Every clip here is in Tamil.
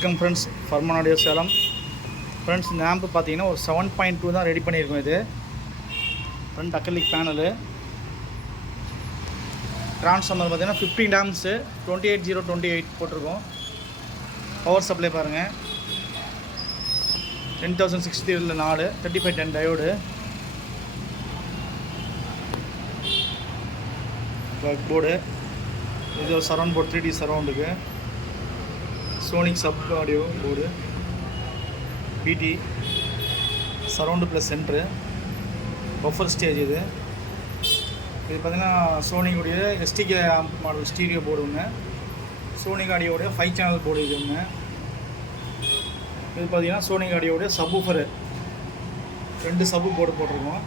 Welcome friends, Farman audio Salem. Friends, இந்த ஆம்பு பார்த்தீங்கன்னா ஒரு 7.2 தான் ரெடி பண்ணியிருக்கோம். இது ஃப்ரண்ட் அக்ரிலிக் பேனலு. ட்ரான்ஸ்ஃபார்மர் பார்த்தீங்கன்னா 15 ஆம்ஸு 28028 போட்டிருக்கோம். பவர் சப்ளை பாருங்கள், 10060 4 3510 டயோடு. பேக் போர்டு, இது ஒரு சரவுண்ட் போர்டு, 3D சரவுண்டுக்கு. சோனிக் சப் ஆடியோ போர்டு, பிடி surround plus centre, buffer stage. இது பார்த்திங்கன்னா சோனிக்குடைய SDK amp model stereo board ஒன்று, சோனிக் ஆடியோடைய 5 சேனல் போர்டு இது ஒன்று. இது பார்த்திங்கன்னா சோனிக் ஆடியோடைய சப்வூஃபரு 2 சப்பு போர்டு போட்டிருக்கோம்.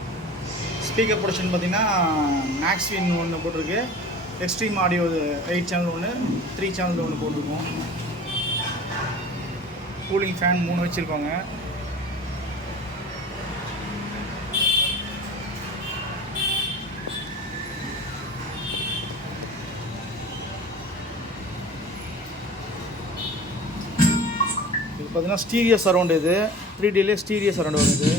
ஸ்பீக்கர் ப்ரொடக்ஷன் பார்த்திங்கன்னா மேக்ஸ்வின் ஒன்று போட்டிருக்கு, எக்ஸ்ட்ரீம் ஆடியோ 8 சேனல் ஒன்று, 3 சேனல் ஒன்று போட்டிருக்கோம். Cooling fan 3 வச்சுருக்கோங்க. இது பார்த்தீங்கன்னா ஸ்டீரியோ சரவுண்டு. இது 3Dலே ஸ்டீரியோ சரவுண்டு வருது.